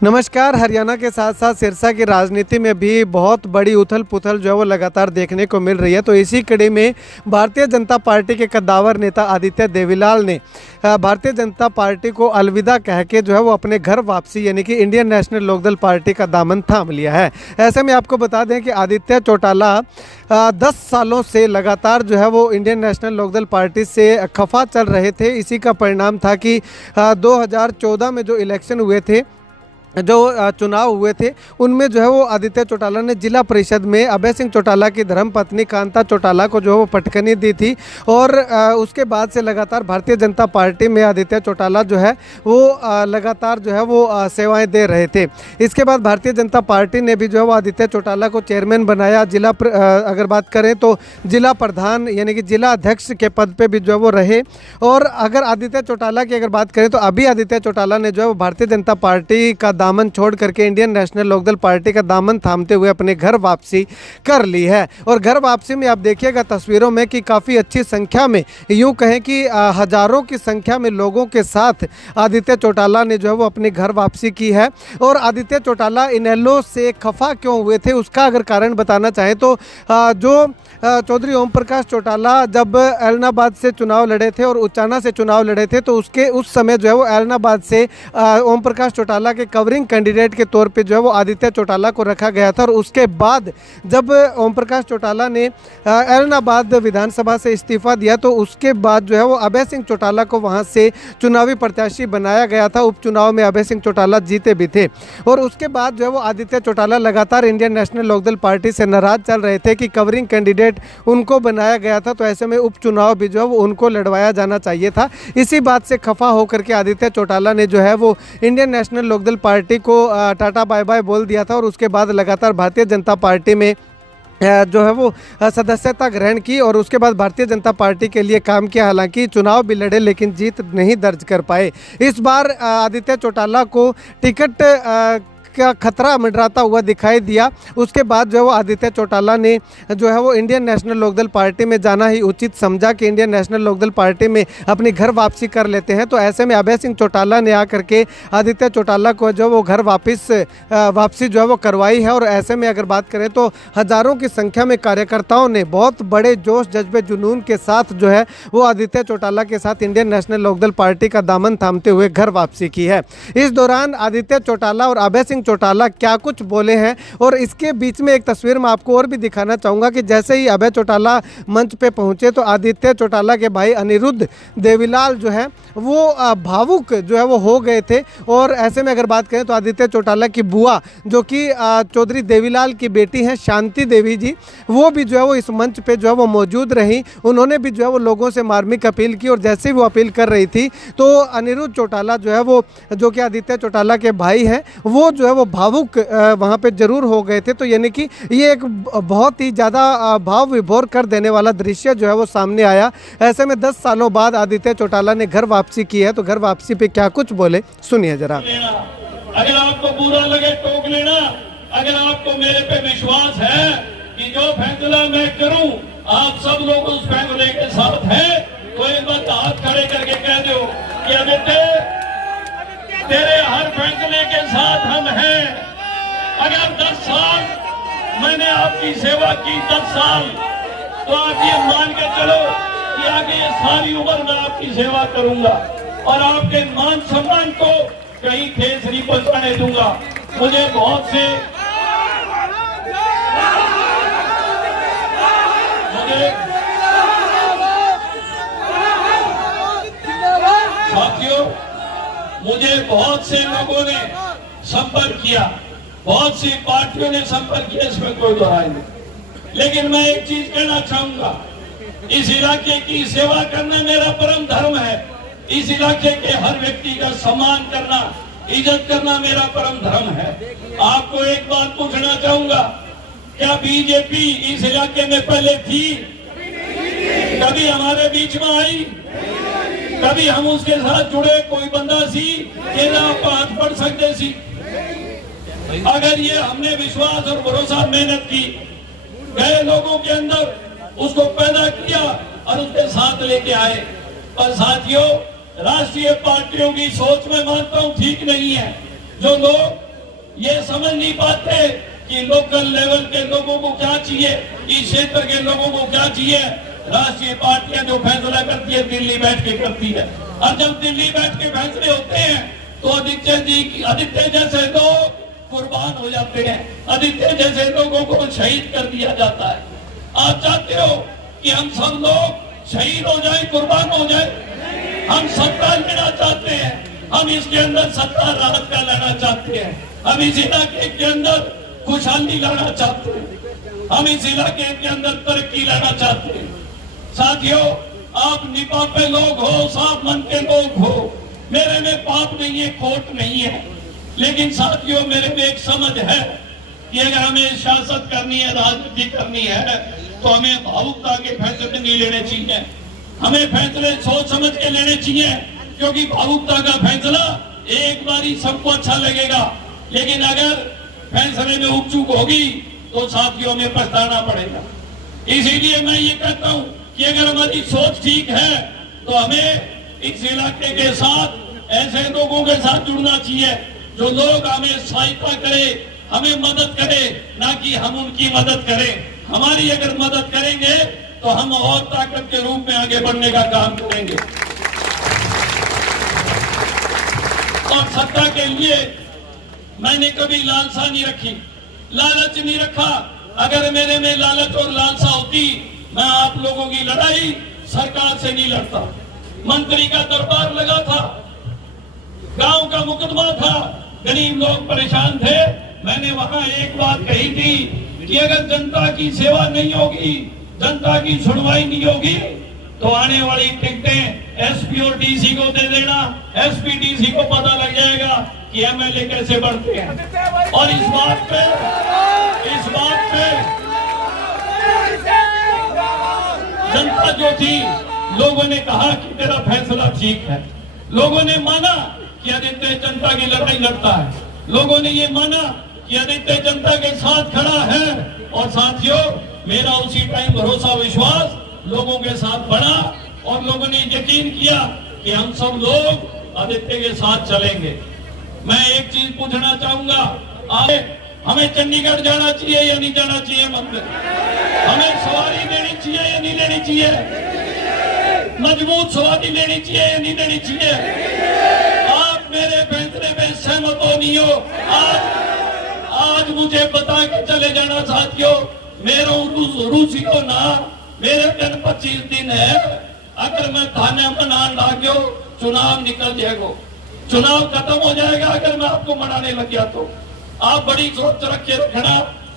नमस्कार। हरियाणा के साथ साथ सिरसा की राजनीति में भी बहुत बड़ी उथल पुथल जो है वो लगातार देखने को मिल रही है। तो इसी कड़ी में भारतीय जनता पार्टी के कद्दावर नेता आदित्य देवीलाल ने भारतीय जनता पार्टी को अलविदा कह के जो है वो अपने घर वापसी यानी कि इंडियन नेशनल लोकदल पार्टी का दामन थाम लिया है। ऐसे में आपको बता दें कि आदित्य चौटाला 10 सालों से लगातार जो है वो इंडियन नेशनल लोकदल पार्टी से खफा चल रहे थे। इसी का परिणाम था कि 2014 में जो इलेक्शन हुए थे, जो चुनाव हुए थे, उनमें जो है वो आदित्य चौटाला ने जिला परिषद में अभय सिंह चौटाला की धर्मपत्नी कांता चौटाला को जो है वो पटकनी दी थी। और उसके बाद से लगातार भारतीय जनता पार्टी में आदित्य चौटाला जो है वो लगातार जो है वो सेवाएं दे रहे थे। इसके बाद भारतीय जनता पार्टी ने भी जो है वो आदित्य चौटाला को चेयरमैन बनाया। अगर बात करें तो जिला प्रधान यानी कि जिला अध्यक्ष के पद पे भी जो है वो रहे। और अगर आदित्य चौटाला की अगर बात करें तो अभी आदित्य चौटाला ने जो है वो भारतीय जनता पार्टी का दामन छोड़ करके इंडियन नेशनल लोकदल पार्टी का दामन थामते हुए अपने घर वापसी कर ली है। और घर वापसी में आप देखिएगा तस्वीरों में कि काफ़ी अच्छी संख्या में, यूं कहें कि हजारों की संख्या में लोगों के साथ आदित्य चौटाला ने जो है वो अपने घर वापसी की है। और आदित्य चौटाला इनेलो से खफा क्यों हुए थे उसका अगर कारण बताना चाहें तो जो चौधरी ओम प्रकाश चौटाला जब ऐलनाबाद से चुनाव लड़े थे और उचाना से चुनाव लड़े थे, तो उस समय जो है वो ऐलनाबाद से ओम प्रकाश चौटाला के कवरिंग कैंडिडेट के तौर पे जो है वो आदित्य चौटाला को रखा गया था। और उसके बाद जब ओम प्रकाश चौटाला ने ऐलनाबाद विधानसभा से इस्तीफा दिया, तो उसके बाद जो है वो अभय सिंह चौटाला को वहाँ से चुनावी प्रत्याशी बनाया गया था। उपचुनाव में अभय सिंह चौटाला जीते भी थे। और उसके बाद जो है वो आदित्य चौटाला लगातार इंडियन नेशनल लोकदल पार्टी से नाराज चल रहे थे कि कवरिंग कैंडिडेट उनको बनाया गया था, तो ऐसे में उपचुनाव भी जो है वो उनको लड़वाया जाना चाहिए था। इसी बात से खफा होकर के आदित्य चौटाला ने जो है वो इंडियन नेशनल लोकदल पार्टी को टाटा बाय बाय बोल दिया था। और उसके बाद लगातार भारतीय जनता पार्टी में जो है वो सदस्यता ग्रहण की और उसके बाद भारतीय जनता पार्टी के लिए काम किया। हालांकि चुनाव भी लड़े लेकिन जीत नहीं दर्ज कर पाए। इस बार आदित्य चौटाला को टिकट का खतरा मंडराता हुआ दिखाई दिया। उसके बाद जो है वो आदित्य चौटाला ने जो है वो इंडियन नेशनल लोकदल पार्टी में जाना ही उचित समझा कि इंडियन नेशनल लोकदल पार्टी में अपनी घर वापसी कर लेते हैं। तो ऐसे में अभय सिंह चौटाला ने आकर के आदित्य चौटाला को जो वो घर वापसी जो है वो करवाई है। और ऐसे में अगर बात करें तो हज़ारों की संख्या में कार्यकर्ताओं ने बहुत बड़े जोश जज्बे जुनून के साथ जो है वो आदित्य चौटाला के साथ इंडियन नेशनल लोकदल पार्टी का दामन थामते हुए घर वापसी की है। इस दौरान आदित्य चौटाला और अभय सिंह चौटाला क्या कुछ बोले हैं, और इसके बीच में एक तस्वीर मैं आपको और भी दिखाना चाहूँगा कि जैसे ही अभय चौटाला मंच पे पहुँचे तो आदित्य चौटाला के भाई अनिरुद्ध देवीलाल जो है वो भावुक जो है वो हो गए थे। और ऐसे में अगर बात करें तो आदित्य चौटाला की बुआ जो कि चौधरी देवीलाल की बेटी हैं शांति देवी जी, वो भी जो है वो इस मंच पे जो है वो मौजूद रहीं। उन्होंने भी जो है वो लोगों से मार्मिक अपील की। और जैसे ही वो अपील कर रही थी तो अनिरुद्ध चौटाला जो है वो, जो कि आदित्य चौटाला के भाई हैं, वो जो है वो भावुक वहाँ पे जरूर हो गए थे। तो यानी कि ये एक बहुत ही ज़्यादा भाव विभोर कर देने वाला दृश्य जो है वो सामने आया। ऐसे में 10 सालों बाद आदित्य चौटाला ने घर वापसी की है। तो घर वापसी पे क्या कुछ बोले सुनिए जरा। अगर आपको बुरा लगे टोक लेना, अगर आपको मेरे पे विश्वास है कि जो फैसला मैं करूं आप सब लोग उस फैसले के साथ हैं, तो एक बार हाथ खड़े करके कह दो कि आदित्य तेरे हर फैसले के साथ हम हैं। अगर 10 साल मैंने आपकी सेवा की, 10 साल, तो आप ये मान के चलो कि आगे ये सारी उम्र मैं आपकी सेवा करूंगा और आपके मान सम्मान को कहीं ठेस नहीं पहुंचाने दूंगा। मुझे बहुत से साथियों, मुझे बहुत से लोगों ने संपर्क किया, बहुत सी पार्टियों ने संपर्क किया, इसमें कोई दोहराई नहीं। लेकिन मैं एक चीज कहना चाहूंगा, इस इलाके की सेवा करना मेरा परम धर्म है। इस इलाके के हर व्यक्ति का सम्मान करना, इज्जत करना मेरा परम धर्म है। आपको एक बात पूछना चाहूंगा, क्या बीजेपी इस इलाके में पहले थी? कभी हमारे बीच में आई? कभी हम उसके साथ जुड़े कोई बंदा सी कि आप हाथ पढ़ सकते सी? अगर ये हमने विश्वास और भरोसा मेहनत की, गए लोगों के अंदर उसको पैदा किया और उसके साथ लेके आए। पर साथियों, राष्ट्रीय पार्टियों की सोच में मानता हूं ठीक नहीं है। जो लोग ये समझ नहीं पाते कि लोकल लेवल के लोगों को क्या चाहिए, इस क्षेत्र के लोगों को क्या चाहिए। राष्ट्रीय पार्टियां जो फैसला करती है दिल्ली बैठ के करती है, और जब दिल्ली बैठ के फैसले होते हैं तो आदित्य जैसे लोग कुर्बान हो जाते हैं, आदित्य जैसे लोगों को शहीद कर दिया जाता है। आप चाहते हो कि हम सब लोग शहीद हो जाए, कुर्बान हो जाए? हम सत्ता लेना चाहते हैं, हम इसके अंदर सत्ता राहत का लेना चाहते हैं, हम इस इलाके के अंदर खुशहाली लाना चाहते हैं, हम इस इलाके के अंदर तरक्की लाना चाहते हैं। साथियों, आप निपापे लोग हो, साफ मन के लोग हो, मेरे में पाप नहीं है, खोट नहीं है, लेकिन साथियों मेरे में एक समझ है कि अगर हमें सियासत करनी है, राजनीति करनी है, तो हमें भावुकता के फैसले नहीं लेने चाहिए, हमें फैसले सोच समझ के लेने चाहिए, क्योंकि भावुकता का फैसला एक बारी सबको अच्छा लगेगा, लेकिन अगर फैसले में उपचूक होगी तो साथियों में पछताना पड़ेगा। इसीलिए मैं ये कहता हूं कि अगर हमारी सोच ठीक है तो हमें इस इलाके के साथ ऐसे लोगों के साथ जुड़ना चाहिए जो लोग हमें सहायता करे, हमें मदद करे, ना कि हम उनकी मदद करें। हमारी अगर मदद करेंगे तो हम और ताकत के रूप में आगे बढ़ने का काम करेंगे। और सत्ता के लिए मैंने कभी लालसा नहीं रखी, लालच नहीं रखा। अगर मेरे में लालच और लालसा होती, मैं आप लोगों की लड़ाई सरकार से नहीं लड़ता। मंत्री का दरबार लगा था, गांव का मुकदमा था, गरीब लोग परेशान थे। मैंने वहां एक बात कही थी कि अगर जनता की सेवा नहीं होगी, जनता की सुनवाई नहीं होगी, तो आने वाली टिकटें एसपी और डीसी को दे देना। एसपी डीसी को पता लग जाएगा कि एमएलए कैसे बढ़ते हैं। और इस बात पे जनता जो थी, लोगों ने कहा कि तेरा फैसला ठीक है, लोगों ने माना कि आदित्य जनता की लड़ाई लड़ता है, लोगों ने ये माना कि आदित्य जनता के साथ खड़ा है। और साथियों, मेरा उसी टाइम भरोसा विश्वास लोगों के साथ बढ़ा और लोगों ने यकीन किया कि हम सब लोग आदित्य के साथ चलेंगे। मैं एक चीज पूछना चाहूंगा, हमें चंडीगढ़ जाना चाहिए या नहीं जाना चाहिए? मंदिर हमें सवारी लेनी चाहिए या नहीं लेनी चाहिए? मजबूत सवारी लेनी चाहिए या नहीं लेनी चाहिए? आप मेरे फैसले में सहमत हो नहीं हो? आज मुझे बता के चले जाना साथियों। मेरा रूसी को ना, मेरे दिन 25 दिन है, अगर मैं थाने में ना लागो, चुनाव निकल जाएगा, चुनाव खत्म हो जाएगा। अगर मैं आपको मनाने लग गया तो आप बड़ी सोच रख के रखना।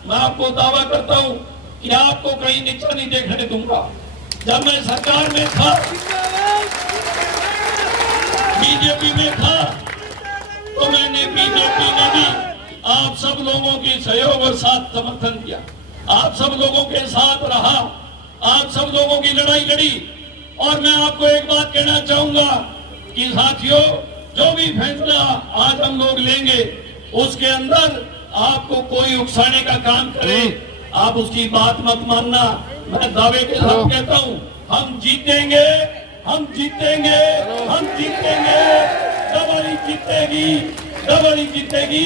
मैं आपको दावा करता हूं कि आपको कहीं नीचा नहीं देखने दूंगा। जब मैं सरकार में था, बीजेपी में था, तो मैंने बीजेपी ने भी आप सब लोगों के सहयोग और साथ समर्थन किया, आप सब लोगों के साथ रहा, आप सब लोगों की लड़ाई लड़ी। और मैं आपको एक बात कहना चाहूंगा कि साथियों, जो भी फैसला आज हम लोग लेंगे, उसके अंदर आपको कोई उकसाने का काम करे, आप उसकी बात मत मानना। मैं दावे के साथ कहता हूं, हम जीतेंगे, हम जीतेंगे, हम जीतेंगे। डबली जीतेगी, डबली जीतेगी।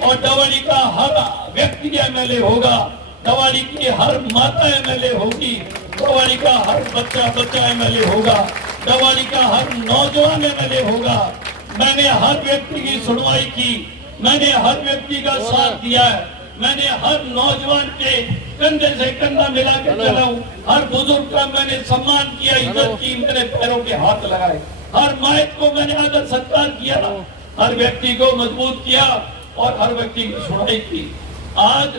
और डबली का हर व्यक्ति एमएलए होगा, डबली की हर माता एमएलए होगी, डबली का हर बच्चा एमएलए होगा, डबली का हर नौजवान एमएलए होगा। मैंने हर व्यक्ति की सुनवाई की, मैंने हर व्यक्ति का साथ दिया है, मैंने हर नौजवान के कंधे से कंधा मिला कर चला हूं, हर बुजुर्ग का मैंने सम्मान किया, इज्जत की, मेरे पैरों के हाथ लगाए, हर मायत को मैंने आदर सत्कार किया, हर व्यक्ति को मजबूत किया और हर व्यक्ति की सुनवाई की। आज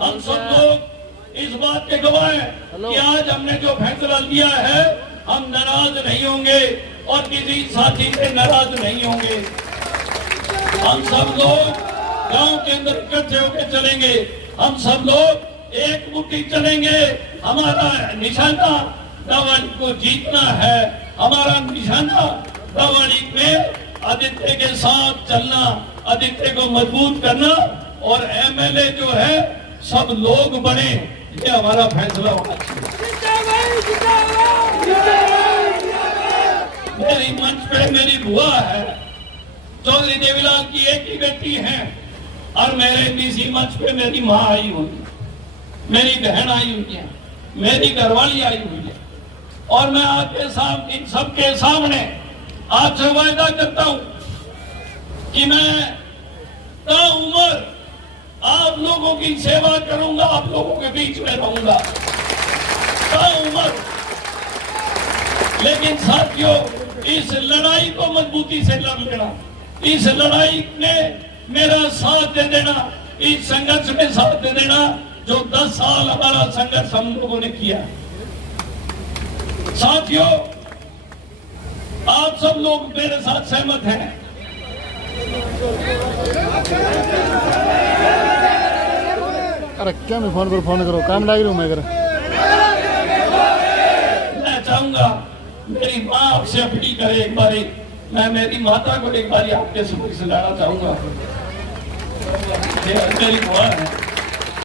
हम सब लोग इस बात के गवाह हैं कि आज हमने जो फैसला लिया है, हम नाराज नहीं होंगे और किसी साथी से नाराज नहीं होंगे। हम सब लोग गांव के अंदर इकट्ठे होकर चलेंगे, हम सब लोग एक मुट्ठी चलेंगे। हमारा निशाना डबली को जीतना है, हमारा निशाना डबली में आदित्य के साथ चलना, आदित्य को मजबूत करना और एमएलए जो है सब लोग बने, ये हमारा फैसला होना चाहिए। मेरी मंच पे मेरी बुआ है, चौधरी देवीलाल की एक ही बेटी है, और मेरे इसी मंच पे मेरी माँ आई हुई है, मेरी बहन आई हुई है, मेरी घरवाली आई हुई है, और मैं आपके सामने, इन सबके सामने आपसे वायदा करता हूं कि मैं ताउम्र आप लोगों की सेवा करूंगा, आप लोगों के बीच में रहूंगा ताउम्र। लेकिन साथियों, इस लड़ाई को मजबूती से लड़ लेना, इस लड़ाई में मेरा साथ दे देना, इस संघर्ष में साथ दे देना जो 10 साल हमारा संघर्ष हम लोगों ने किया। साथियों, आप सब लोग मेरे साथ सहमत हैं। अरे क्या मैं फोन करो काम लाग रही हूँ मैं। मैं चाहूंगा मेरी माँ आपसे अपील करे, एक बारी मैं मेरी माता को एक बारी आपके समक्ष लाना चाहूंगा। मेरी दुआ है।